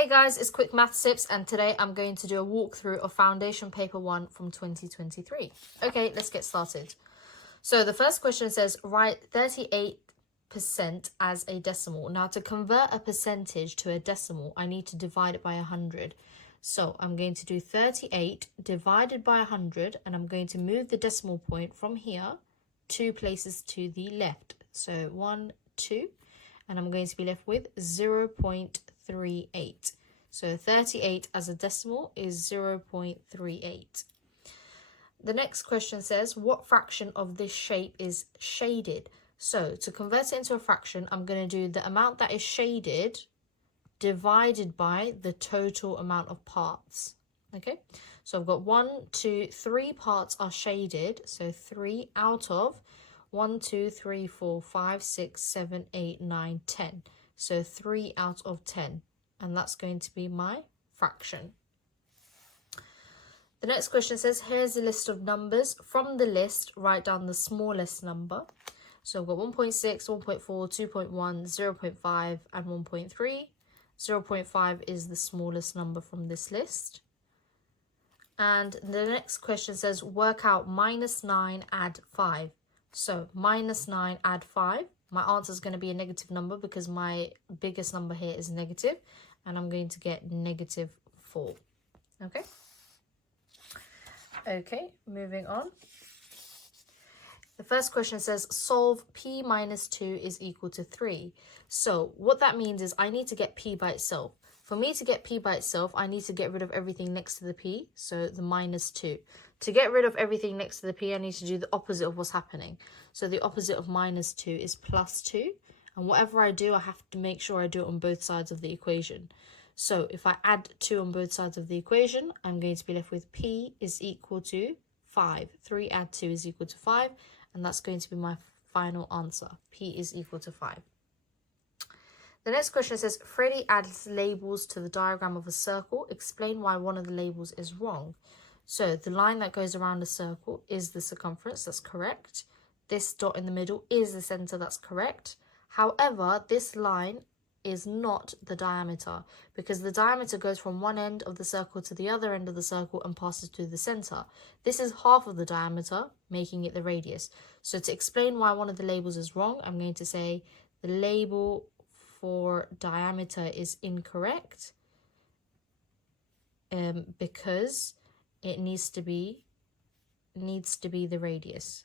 Hey guys, it's Quick Maths Tips, and today I'm going to do a walkthrough of Foundation Paper 1 from 2023. Okay, let's get started. So the first question says, write 38% as a decimal. Now to convert a percentage to a decimal, I need to divide it by 100. So I'm going to do 38 divided by 100, and I'm going to move the decimal point from here 2 places to the left. So 1, 2, and I'm going to be left with 0.38. So 38 as a decimal is 0.38. The next question says, what fraction of this shape is shaded? So to convert it into a fraction, I'm going to do the amount that is shaded divided by the total amount of parts. Okay, so I've got 1, 2, 3 parts are shaded. So 3 out of 1, 2, 3, 4, 5, 6, 7, 8, 9, 10. So 3 out of 10. And that's going to be my fraction. The next question says, here's a list of numbers. From the list, write down the smallest number. So I've got 1.6, 1.4, 2.1, 0.5, and 1.3. 0.5 is the smallest number from this list. And the next question says, work out -9, add 5. So -9, add 5. My answer is going to be a negative number because my biggest number here is negative. And I'm going to get -4. Okay. Okay, moving on. The first question says, solve p minus 2 is equal to 3. So what that means is I need to get p by itself. For me to get p by itself, I need to get rid of everything next to the p, so the -2. To get rid of everything next to the p, I need to do the opposite of what's happening. So the opposite of -2 is +2. And whatever I do, I have to make sure I do it on both sides of the equation. So if I add 2 on both sides of the equation, I'm going to be left with p is equal to 5. 3 add 2 is equal to 5. And that's going to be my final answer. P is equal to 5. The next question says, Freddie adds labels to the diagram of a circle. Explain why one of the labels is wrong. So the line that goes around a circle is the circumference. That's correct. This dot in the middle is the center. That's correct. However, this line is not the diameter because the diameter goes from one end of the circle to the other end of the circle and passes through the center. This is half of the diameter, making it the radius. So to explain why one of the labels is wrong, I'm going to say the label for diameter is incorrect because it needs to be the radius.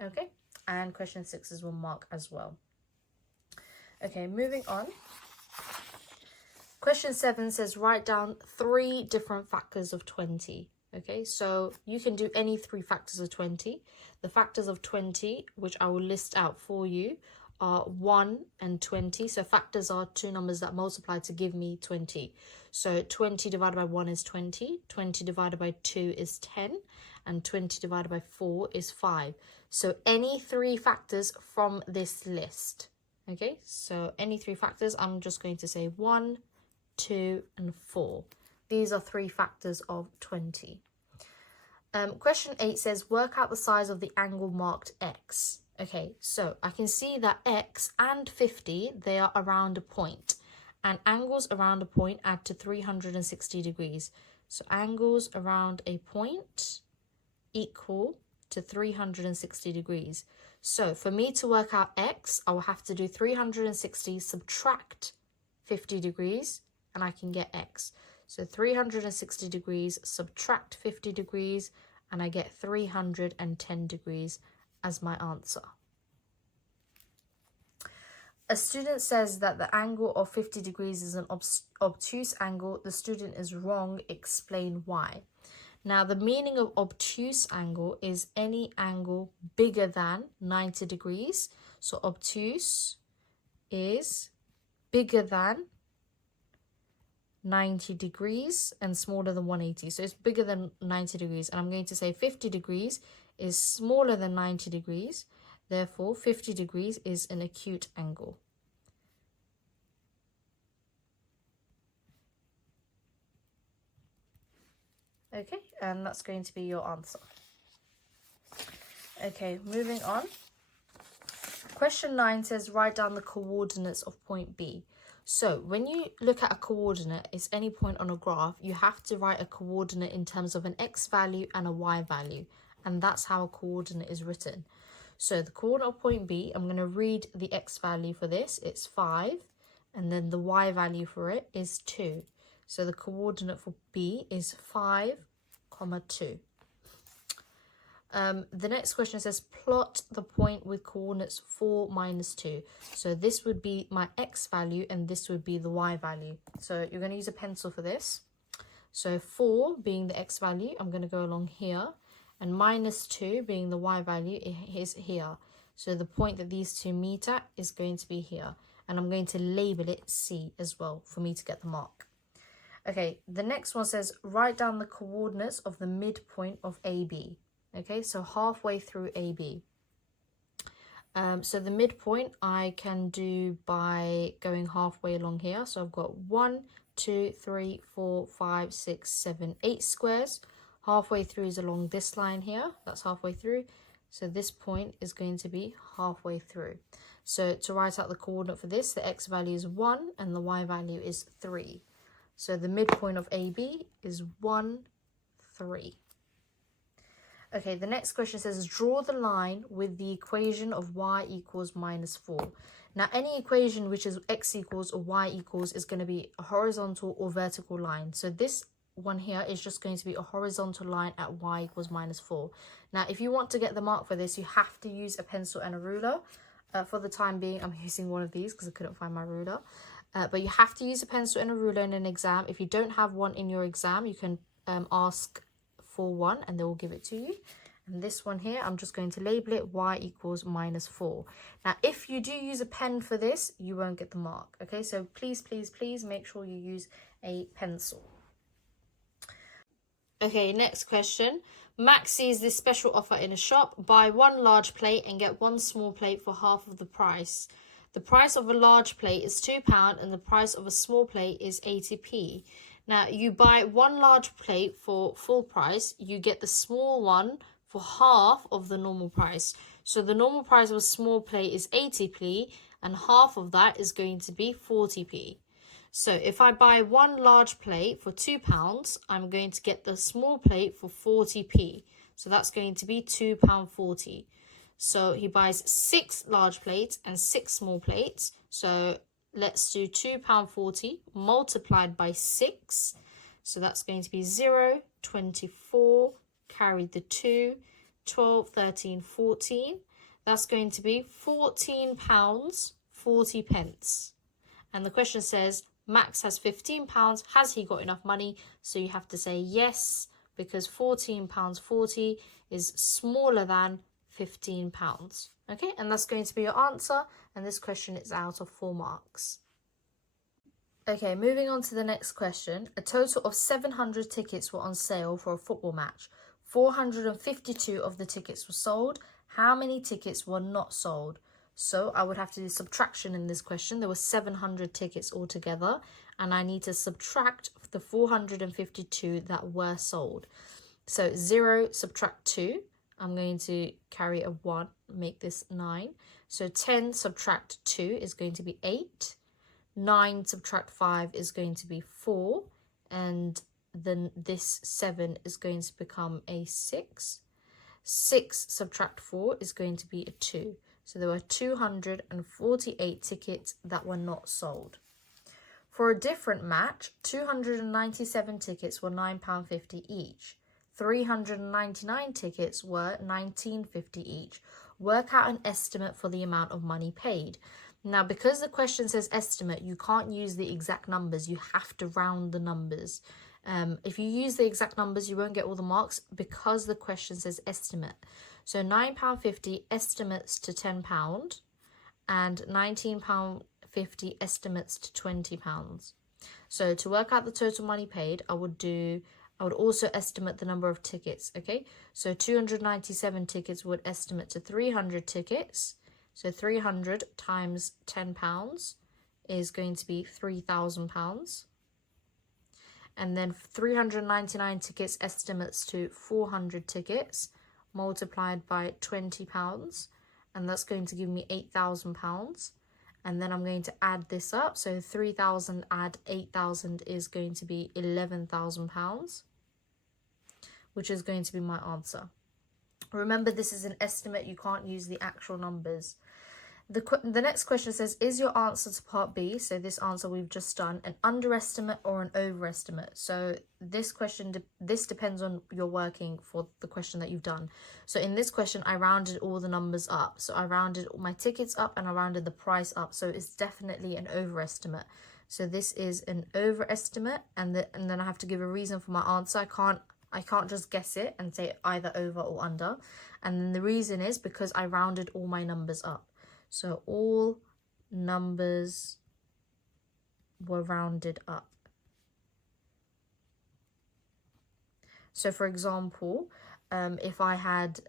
Okay, and question 6 is 1 mark as well. Okay, moving on. Question 7 says, write down 3 different factors of 20. Okay, so you can do any 3 factors of 20. The factors of 20, which I will list out for you, are 1 and 20. So factors are 2 numbers that multiply to give me 20. So 20 divided by 1 is 20. 20 divided by 2 is 10. And 20 divided by 4 is 5. So any 3 factors from this list. Okay, so any 3 factors, I'm just going to say 1, 2, and 4. These are 3 factors of 20. Question 8 says, work out the size of the angle marked X. Okay, so I can see that X and 50, they are around a point. And angles around a point add to 360 degrees. So angles around a point equal to 360 degrees. So for me to work out X, I will have to do 360 subtract 50 degrees, and I can get X. So 360 degrees subtract 50 degrees, and I get 310 degrees as my answer. A student says that the angle of 50 degrees is an obtuse angle. The student is wrong. Explain why. Now, the meaning of obtuse angle is any angle bigger than 90 degrees. So obtuse is bigger than 90 degrees and smaller than 180. So it's bigger than 90 degrees. And I'm going to say 50 degrees is smaller than 90 degrees. Therefore, 50 degrees is an acute angle. Okay, and that's going to be your answer. Okay, moving on. question 9 says write down the coordinates of point B. So when you look at a coordinate, it's any point on a graph, you have to write a coordinate in terms of an x value and a y value. And that's how a coordinate is written. So the coordinate of point B, I'm going to read the x value for this. It's 5. And then the y value for it is 2. So the coordinate for B is 5, 2. The next question says plot the point with coordinates 4, -2. So this would be my x value and this would be the y value. So you're going to use a pencil for this. So 4 being the x value, I'm going to go along here. And -2 being the y value is here. So the point that these two meet at is going to be here. And I'm going to label it C as well for me to get the mark. Okay, the next one says write down the coordinates of the midpoint of AB. Okay, so halfway through AB. So the midpoint I can do by going halfway along here. So I've got 1, 2, 3, 4, 5, 6, 7, 8 squares. Halfway through is along this line here. That's halfway through. So this point is going to be halfway through. So to write out the coordinate for this, the x value is 1 and the y value is 3. So the midpoint of AB is 1, 3. Okay, the next question says draw the line with the equation of y equals -4. Now, any equation which is x equals or y equals is going to be a horizontal or vertical line. So this one here is just going to be a horizontal line at y equals -4. Now, if you want to get the mark for this, you have to use a pencil and a ruler. For the time being, I'm using one of these because I couldn't find my ruler. But you have to use a pencil and a ruler in an exam. If you don't have one in your exam, you can ask for one and they will give it to you. And this one here, I'm just going to label it y equals -4. Now, if you do use a pen for this, you won't get the mark. Okay, so please, please, please make sure you use a pencil. Okay, next question. Max sees this special offer in a shop. Buy 1 large plate and get 1 small plate for half of the price. The price of a large plate is £2 and the price of a small plate is 80p. Now, you buy 1 large plate for full price. You get the small one for half of the normal price. So the normal price of a small plate is 80p and half of that is going to be 40p. So if I buy 1 large plate for £2, I'm going to get the small plate for 40p. So that's going to be £2.40. So he buys 6 large plates and 6 small plates. So let's do £2.40 multiplied by 6. So that's going to be 0, 24, carry the 2, 12, 13, 14. That's going to be £14, 40 pence. And the question says, Max has £15. Has he got enough money? So you have to say yes, because £14.40 is smaller than £15. Okay, and that's going to be your answer. And this question is out of 4 marks. Okay, moving on to the next question. A total of 700 tickets were on sale for a football match. 452 of the tickets were sold. How many tickets were not sold? So I would have to do subtraction in this question. There were 700 tickets altogether, and I need to subtract the 452 that were sold. So 0 subtract 2. I'm going to carry a 1, make this 9. So 10 subtract 2 is going to be 8. 9 subtract 5 is going to be 4. And then this 7 is going to become a 6. 6 subtract 4 is going to be a 2. So there were 248 tickets that were not sold. For a different match, 297 tickets were £9.50 each. 399 tickets were £19.50 each. Work out an estimate for the amount of money paid. Now, because the question says estimate, you can't use the exact numbers. You have to round the numbers. If you use the exact numbers, you won't get all the marks because the question says estimate. So £9.50 estimates to £10 and £19.50 estimates to £20. So to work out the total money paid, I would also estimate the number of tickets, okay? So 297 tickets would estimate to 300 tickets. So 300 times £10 is going to be £3,000. And then 399 tickets estimates to 400 tickets multiplied by £20. and that's going to give me £8,000. And then I'm going to add this up. So 3,000 add 8,000 is going to be £11,000, which is going to be my answer. Remember, this is an estimate. You can't use the actual numbers. The next question says, is your answer to part B, so this answer we've just done, an underestimate or an overestimate? So this question, this depends on your working for the question that you've done. So in this question, I rounded all the numbers up. So I rounded all my tickets up and I rounded the price up. So it's definitely an overestimate. So this is an overestimate, and then I have to give a reason for my answer. I can't just guess it and say either over or under. And then the reason is because I rounded all my numbers up. So all numbers were rounded up. So for example, if I had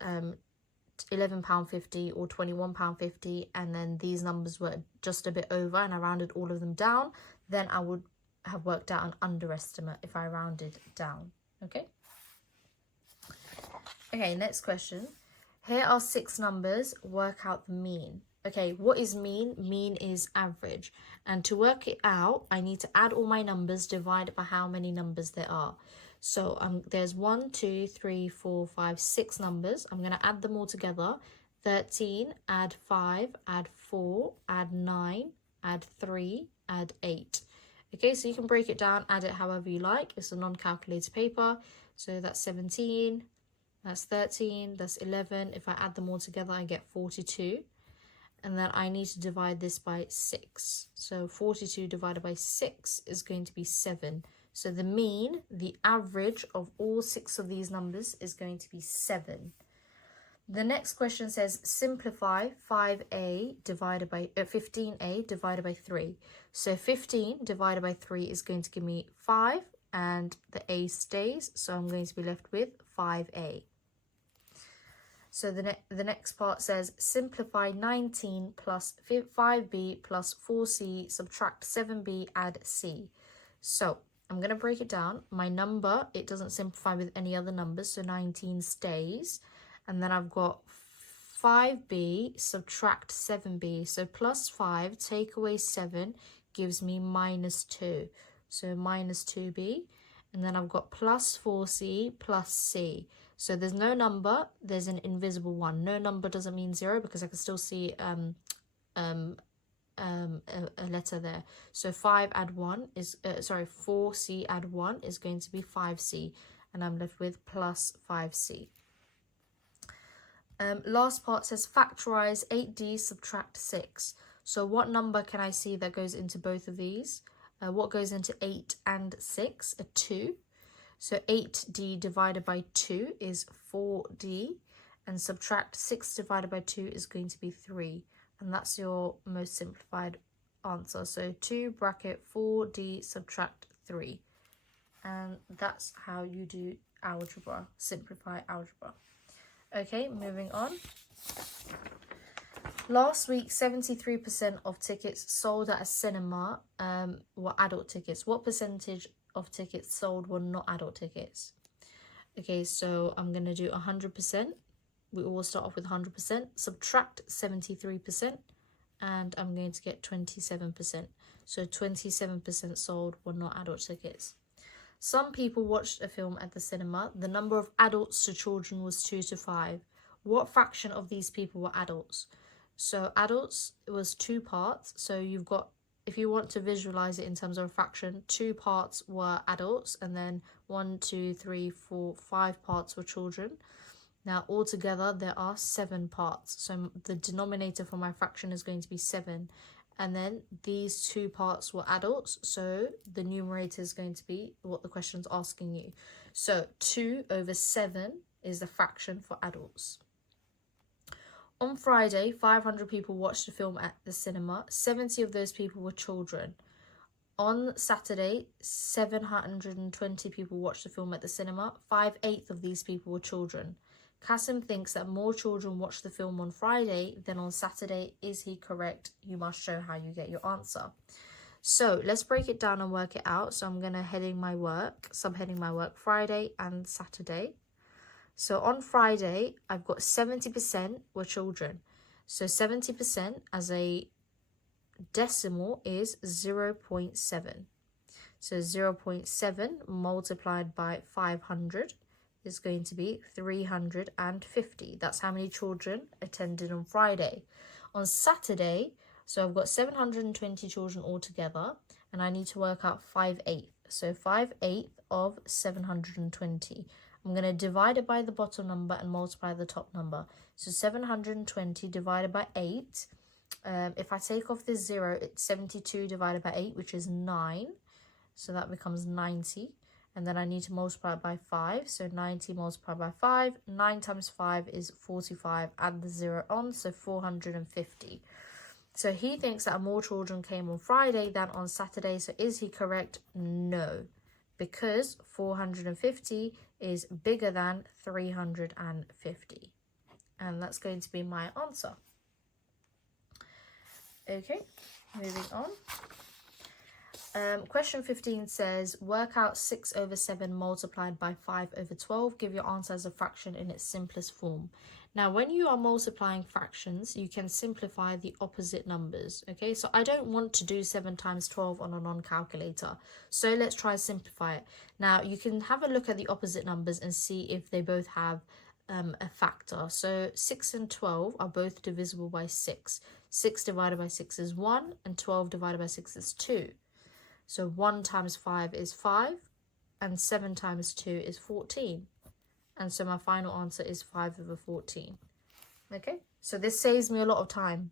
£11.50 or £21.50, and then these numbers were just a bit over and I rounded all of them down, then I would have worked out an underestimate if I rounded down. Okay? Okay, next question. Here are 6 numbers. Work out the mean. Okay, what is mean? Mean is average. And to work it out, I need to add all my numbers divided by how many numbers there are. So there's 1, 2, 3, 4, 5, 6 numbers. I'm going to add them all together. 13, add 5, add 4, add 9, add 3, add 8. Okay, so you can break it down, add it however you like. It's a non-calculator paper. So that's 17, that's 13, that's 11. If I add them all together, I get 42. And then I need to divide this by 6. So 42 divided by 6 is going to be 7. So the mean, the average of all 6 of these numbers is going to be 7. The next question says simplify 5a divided by 15a divided by 3. So 15 divided by 3 is going to give me 5, and the a stays. So I'm going to be left with 5a. So the next part says simplify 19 plus 5b plus 4c, subtract 7b, add c. So I'm going to break it down. My number, it doesn't simplify with any other numbers, so 19 stays. And then I've got 5b, subtract 7b. So plus 5, take away 7, gives me minus 2. So minus 2b. And then I've got plus 4c plus c. So there's no number, there's an invisible one. No number doesn't mean 0 because I can still see a letter there. So 5 add 1 is, 4c add 1 is going to be 5c. And I'm left with plus 5c. Last part says factorize 8d, subtract 6. So what number can I see that goes into both of these? What goes into 8 and 6? A 2. So 8d divided by 2 is 4d, and subtract 6 divided by 2 is going to be 3. And that's your most simplified answer. So 2 bracket 4d subtract 3. And that's how you do algebra, simplify algebra. Okay, moving on. Last week, 73% of tickets sold at a cinema were adult tickets. What percentage of tickets sold were not adult tickets? Okay, so I'm going to do 100%. We all start off with 100%. Subtract 73%, and I'm going to get 27%. So 27% sold were not adult tickets. Some people watched a film at the cinema. The number of adults to children was 2 to 5. What fraction of these people were adults? So adults, it was 2 parts. So you've got, if you want to visualize it in terms of a fraction, 2 parts were adults, and then 1, 2, 3, 4, 5 parts were children. Now altogether there are 7 parts. So the denominator for my fraction is going to be 7. And then these 2 parts were adults, so the numerator is going to be what the question's asking you. So 2 over 7 is the fraction for adults. On Friday, 500 people watched a film at the cinema. 70 of those people were children. On Saturday, 720 people watched a film at the cinema. 5/8 of these people were children. Kasim thinks that more children watched the film on Friday than on Saturday. Is he correct? You must show how you get your answer. So let's break it down and work it out. So I'm going to subheading my work, Friday and Saturday. So on Friday, I've got 70% were children. So 70% as a decimal is 0.7. So 0.7 multiplied by 500 is going to be 350. That's how many children attended on Friday. On Saturday, so I've got 720 children altogether, and I need to work out 5/8. So 5/8 of 720. I'm going to divide it by the bottom number and multiply the top number. So 720 divided by 8. If I take off this 0, it's 72 divided by 8, which is 9. So that becomes 90. And then I need to multiply it by 5. So 90 multiplied by 5. 9 times 5 is 45. Add the 0 on, so 450. So he thinks that more children came on Friday than on Saturday. So is he correct? No. Because 450 is bigger than 350. And that's going to be my answer. Okay, moving on. Question 15 says, work out 6/7 multiplied by 5/12. Give your answer as a fraction in its simplest form. Now, when you are multiplying fractions, you can simplify the opposite numbers. Okay, so I don't want to do 7 times 12 on a non-calculator. So let's try simplify it. Now, you can have a look at the opposite numbers and see if they both have a factor. So 6 and 12 are both divisible by 6. 6 divided by 6 is 1, and 12 divided by 6 is 2. So 1 times 5 is 5, and 7 times 2 is 14. And so my final answer is 5/14. Okay, so this saves me a lot of time,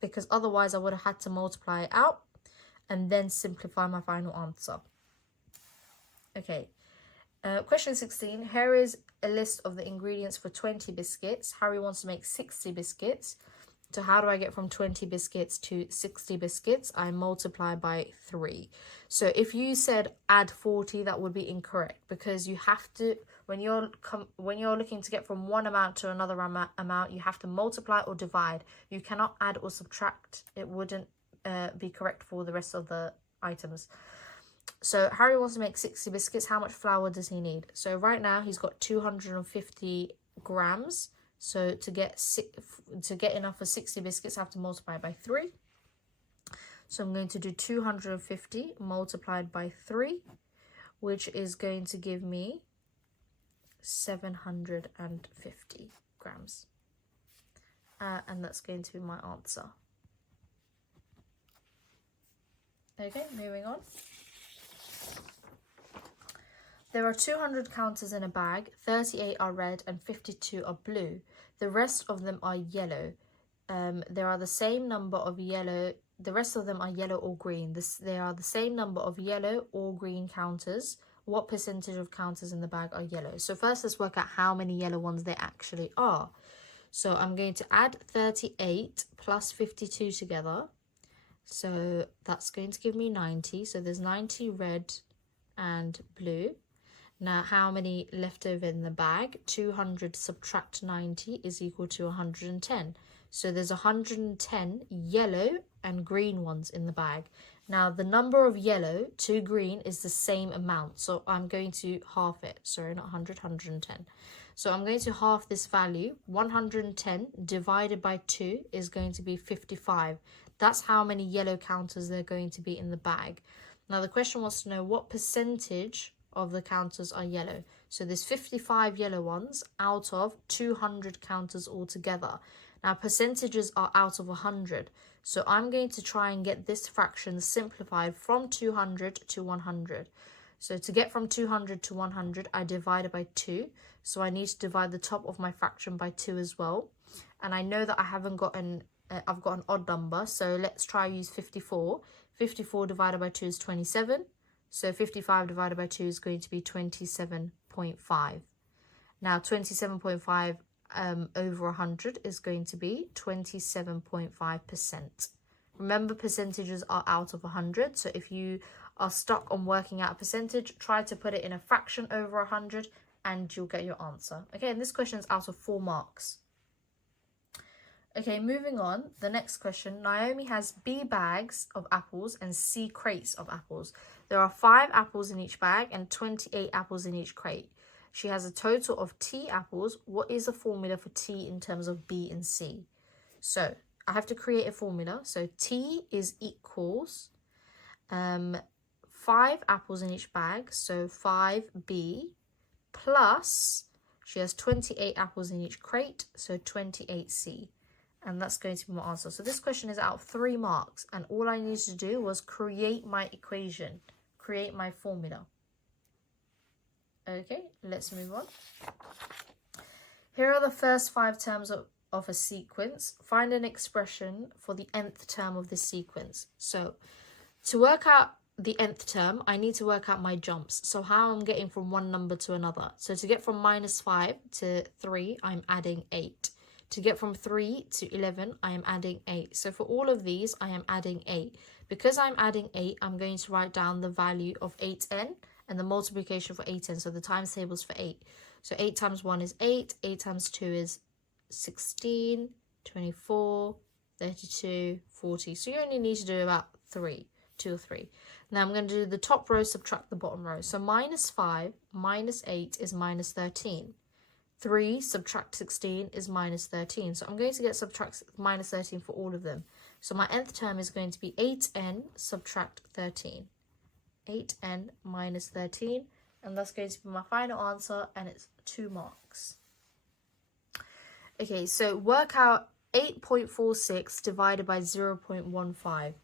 because otherwise I would have had to multiply it out and then simplify my final answer. Okay, question 16. Here is a list of the ingredients for 20 biscuits. Harry wants to make 60 biscuits. So how do I get from 20 biscuits to 60 biscuits? I multiply by 3. So if you said add 40, that would be incorrect, because you have to, when you're looking to get from one amount to another amount, you have to multiply or divide. You cannot add or subtract. It wouldn't be correct for the rest of the items. So Harry wants to make 60 biscuits. How much flour does he need? So right now he's got 250 grams. So to get enough for 60 biscuits, I have to multiply by 3. So I'm going to do 250 multiplied by 3, which is going to give me 750 grams. And that's going to be my answer. Okay, moving on. There are 200 counters in a bag, 38 are red and 52 are blue. The rest of them are yellow. There are the same number of yellow, the rest of them are yellow or green. There are the same number of yellow or green counters. What percentage of counters in the bag are yellow? So first let's work out how many yellow ones there actually are. So I'm going to add 38 plus 52 together. So that's going to give me 90. So there's 90 red and blue. Now, how many left over in the bag? 200 subtract 90 is equal to 110. So there's 110 yellow and green ones in the bag. Now, the number of yellow to green is the same amount. So I'm going to half it. Sorry, not 100, 110. So I'm going to half this value. 110 divided by 2 is going to be 55. That's how many yellow counters there are going to be in the bag. Now, the question wants to know what percentage of the counters are yellow. So there's 55 yellow ones out of 200 counters altogether. Now, percentages are out of 100. So I'm going to try and get this fraction simplified from 200 to 100. So to get from 200 to 100, I divide it by 2. So I need to divide the top of my fraction by 2 as well. And I know that I've got an odd number. So let's try use 54. 54 divided by 2 is 27. So 55 divided by 2 is going to be 27.5. Now 27.5 over 100 is going to be 27.5%. Remember, percentages are out of 100. So if you are stuck on working out a percentage, try to put it in a fraction over 100 and you'll get your answer. Okay, and this question is out of 4 marks. Okay, moving on. The next question. Naomi has B bags of apples and C crates of apples. There are 5 apples in each bag and 28 apples in each crate. She has a total of T apples. What is the formula for T in terms of B and C? So I have to create a formula. So T is equals 5 apples in each bag, so 5B, plus she has 28 apples in each crate, so 28C. And that's going to be my answer. So this question is out of 3 marks, and all I needed to do was create my equation, create my formula. Okay, let's move on. Here are the first 5 terms of a sequence. Find an expression for the nth term of this sequence. So to work out the nth term, I need to work out my jumps. So how I'm getting from one number to another. So to get from -5 to 3, I'm adding 8. To get from 3 to 11, I am adding 8. So for all of these, I am adding 8. Because I'm adding 8, I'm going to write down the value of 8n and the multiplication for 8n. So the times tables for 8. So 8 times 1 is 8. 8 times 2 is 16, 24, 32, 40. So you only need to do about 2 or 3. Now I'm going to do the top row, subtract the bottom row. So -5 minus 8 is -13. 3 subtract 16 is -13. So I'm going to get subtract -13 for all of them. So my nth term is going to be 8n subtract 13. 8n minus 13. And that's going to be my final answer, and it's 2 marks. Okay, so work out 8.46 divided by 0.15.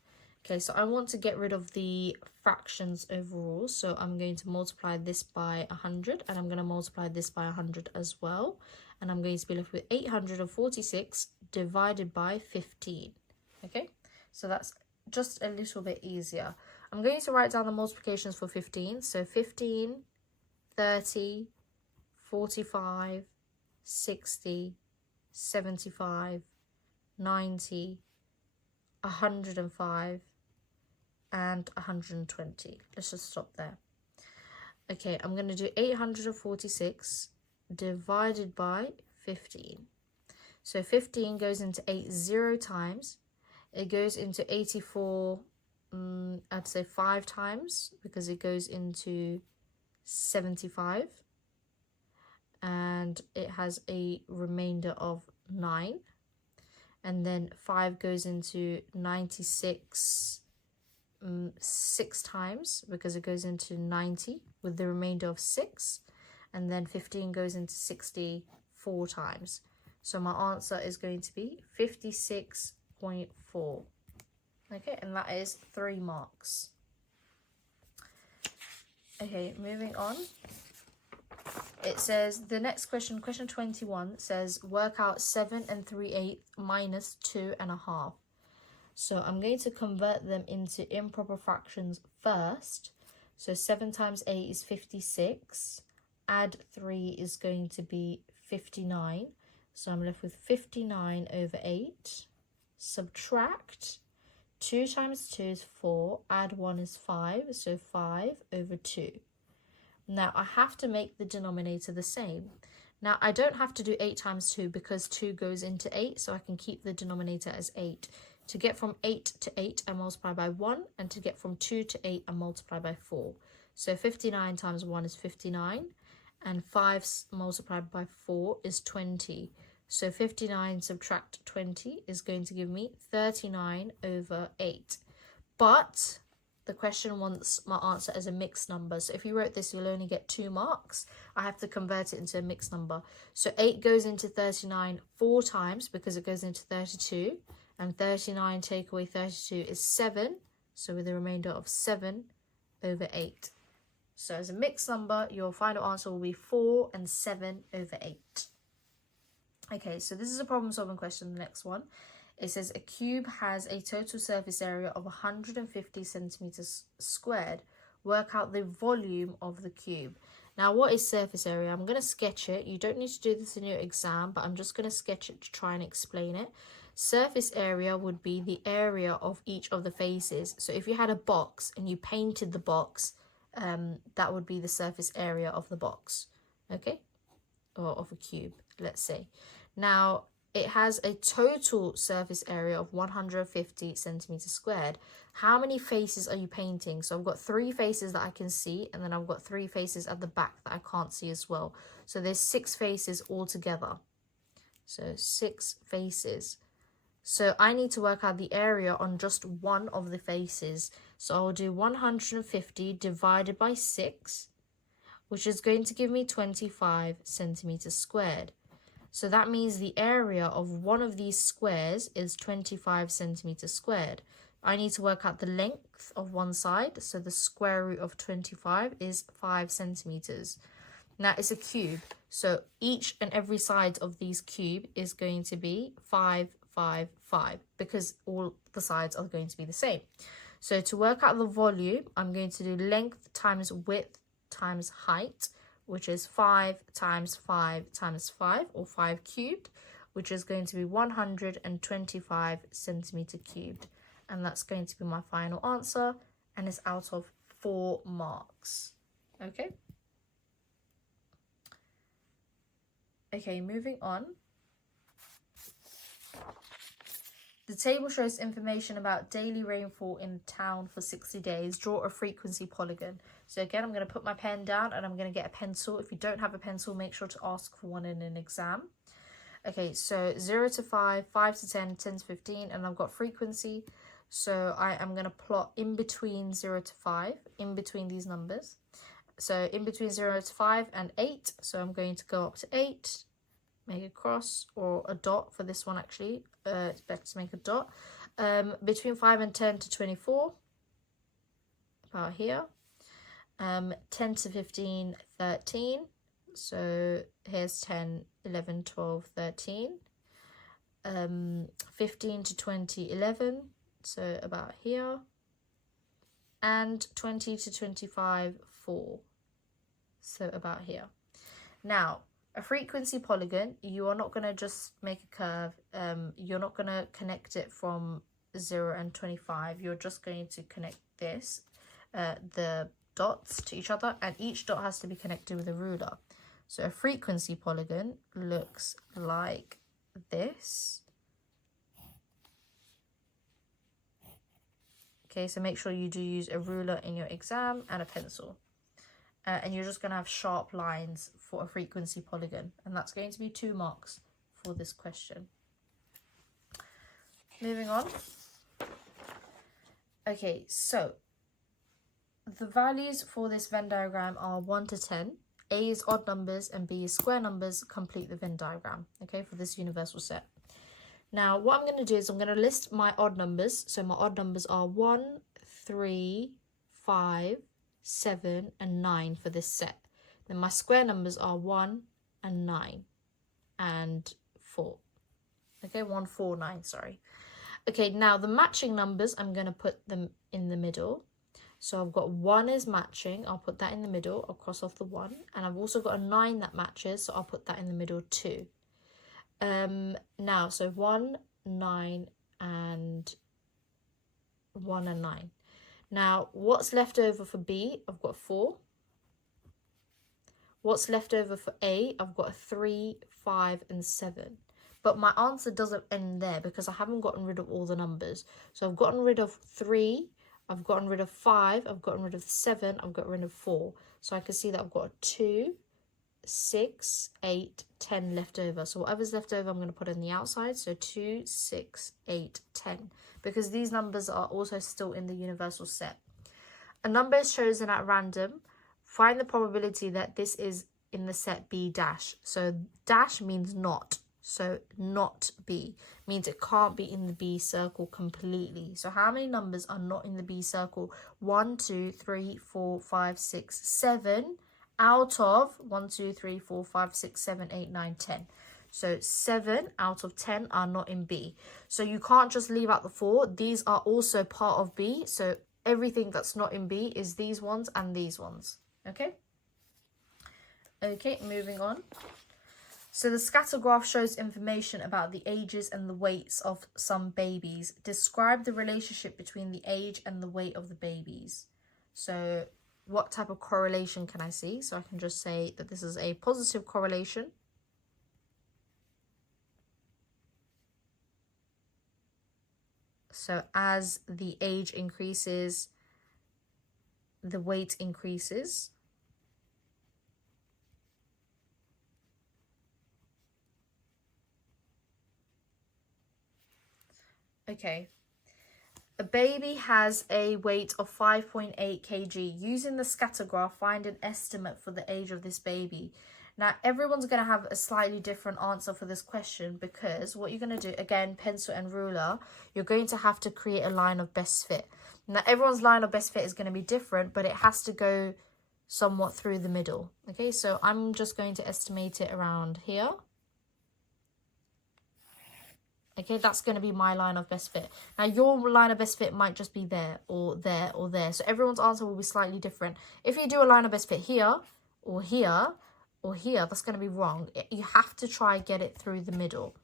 Okay, so I want to get rid of the fractions overall. So I'm going to multiply this by 100, and I'm going to multiply this by 100 as well. And I'm going to be left with 846 divided by 15. Okay, so that's just a little bit easier. I'm going to write down the multiplications for 15. So 15, 30, 45, 60, 75, 90, 105, and 120. Let's just stop there. Okay, I'm going to do 846 divided by 15. So 15 goes into 8 0 times. It goes into 84, I'd say 5 times, because it goes into 75. And it has a remainder of 9. And then 5 goes into 96 6 times, because it goes into 90 with the remainder of 6. And then 15 goes into 60 4 times. So my answer is going to be 56.4. Okay, and that is 3 marks. Okay, moving on. It says, the next question, question 21, says, work out 7 3/8 minus 2.5. So I'm going to convert them into improper fractions first. So 7 times 8 is 56. Add 3 is going to be 59. So I'm left with 59 over 8. Subtract. 2 times 2 is 4. Add 1 is 5. So 5 over 2. Now I have to make the denominator the same. Now I don't have to do 8 times 2 because 2 goes into 8. So I can keep the denominator as 8. To get from 8 to 8, I multiply by 1. And to get from 2 to 8, I multiply by 4. So 59 times 1 is 59. And 5 multiplied by 4 is 20. So 59 subtract 20 is going to give me 39 over 8. But the question wants my answer as a mixed number. So if you wrote this, you'll only get 2 marks. I have to convert it into a mixed number. So 8 goes into 39 4 times because it goes into 32. And 39 take away 32 is 7. So with a remainder of 7 over 8. So as a mixed number, your final answer will be 4 and 7 over 8. Okay, so this is a problem solving question, the next one. It says a cube has a total surface area of 150 centimeters squared. Work out the volume of the cube. Now, what is surface area? I'm going to sketch it. You don't need to do this in your exam, but I'm just going to sketch it to try and explain it. Surface area would be the area of each of the faces. So if you had a box and you painted the box, that would be the surface area of the box, okay? Or of a cube, let's say. Now, it has a total surface area of 150 centimeters squared. How many faces are you painting? So I've got 3 faces that I can see, and then I've got 3 faces at the back that I can't see as well. So there's 6 faces altogether. So 6 faces. So I need to work out the area on just one of the faces. So I'll do 150 divided by 6, which is going to give me 25 centimeters squared. So that means the area of one of these squares is 25 centimeters squared. I need to work out the length of one side. So the square root of 25 is 5 centimeters. Now it's a cube. So each and every side of these cube is going to be 5, 5, 5, because all the sides are going to be the same. So to work out the volume, I'm going to do length times width times height, which is 5 times 5 times 5, or 5 cubed, which is going to be 125 centimeter cubed. And that's going to be my final answer, and it's out of 4 marks. Okay. Okay, moving on. The table shows information about daily rainfall in town for 60 days. Draw a frequency polygon. So again, I'm going to put my pen down and I'm going to get a pencil. If you don't have a pencil, make sure to ask for one in an exam. Okay, so 0 to 5, 5 to 10, 10 to 15, and I've got frequency. So I am going to plot in between 0 to 5, in between these numbers. So in between 0 to 5 and 8, so I'm going to go up to 8, make a cross or a dot for this one actually. It's better to make a dot. Between 5 and 10 to 24, about here. 10 to 15, 13. So here's 10, 11, 12, 13. 15 to 20, 11. So about here. And 20 to 25, 4. So about here. Now, a frequency polygon, you are not going to just make a curve. You're not going to connect it from 0 and 25. You're just going to connect this, the dots to each other, and each dot has to be connected with a ruler. So a frequency polygon looks like this. Okay, so make sure you do use a ruler in your exam and a pencil. And you're just going to have sharp lines for a frequency polygon. And that's going to be 2 marks for this question. Moving on. Okay, so the values for this Venn diagram are 1 to 10. A is odd numbers and B is square numbers. Complete the Venn diagram, okay, for this universal set. Now, what I'm going to do is I'm going to list my odd numbers. So my odd numbers are 1, 3, 5, 7, and 9 for this set. Then my square numbers are 1 and 9 and 4. Okay, 1, 4, 9, sorry. Okay, now the matching numbers, I'm going to put them in the middle. So I've got 1 is matching, I'll put that in the middle, I'll cross off the 1. And I've also got a 9 that matches, so I'll put that in the middle too. Now, so 1, 9, and 1 and 9. Now, what's left over for B? I've got 4. What's left over for A? I've got a 3, 5, and 7. But my answer doesn't end there because I haven't gotten rid of all the numbers. So I've gotten rid of 3, I've gotten rid of 5, I've gotten rid of 7, I've gotten rid of 4. So I can see that I've got a 2, 6, 8, 10 left over. So whatever's left over, I'm going to put on the outside. So 2, 6, 8, 10. Because these numbers are also still in the universal set. A number is chosen at random. Find the probability that this is in the set B dash. So dash means not. So not B means it can't be in the B circle completely. So how many numbers are not in the B circle? 1, 2, 3, 4, 5, 6, 7 out of 1, 2, 3, 4, 5, 6, 7, 8, 9, 10. So 7 out of 10 are not in B. So you can't just leave out the 4. These are also part of B. So everything that's not in B is these ones and these ones. Okay? Okay, moving on. So the scatter graph shows information about the ages and the weights of some babies. Describe the relationship between the age and the weight of the babies. So what type of correlation can I see? So I can just say that this is a positive correlation. So as the age increases, the weight increases. Okay. A baby has a weight of 5.8 kg. Using the scatter graph, find an estimate for the age of this baby. Now, everyone's going to have a slightly different answer for this question, because what you're going to do, again, pencil and ruler, you're going to have to create a line of best fit. Now, everyone's line of best fit is going to be different, but it has to go somewhat through the middle. Okay, so I'm just going to estimate it around here. Okay, that's going to be my line of best fit. Now, your line of best fit might just be there or there or there. So everyone's answer will be slightly different. If you do a line of best fit here or here or here, that's going to be wrong. You have to try get it through the middle.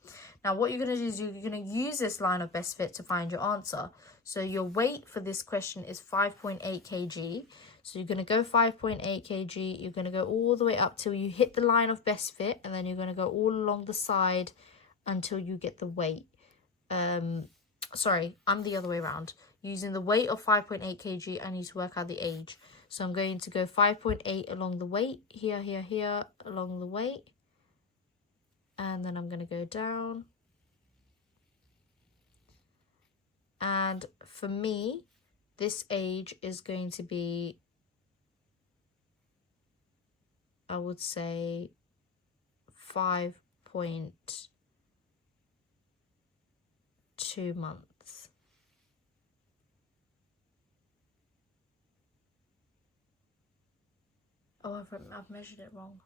Now, what you're going to do is you're going to use this line of best fit to find your answer. So your weight for this question is 5.8 kg. So you're going to go 5.8 kg. You're going to go all the way up till you hit the line of best fit. And then you're going to go all along the side until you get the weight. Sorry, I'm the other way around. Using the weight of 5.8 kg, I need to work out the age. So I'm going to go 5.8 along the weight, here, here, here, along the weight. And then I'm going to go down. And for me, this age is going to be, I would say, 5.2 months. Oh, I've measured it wrong.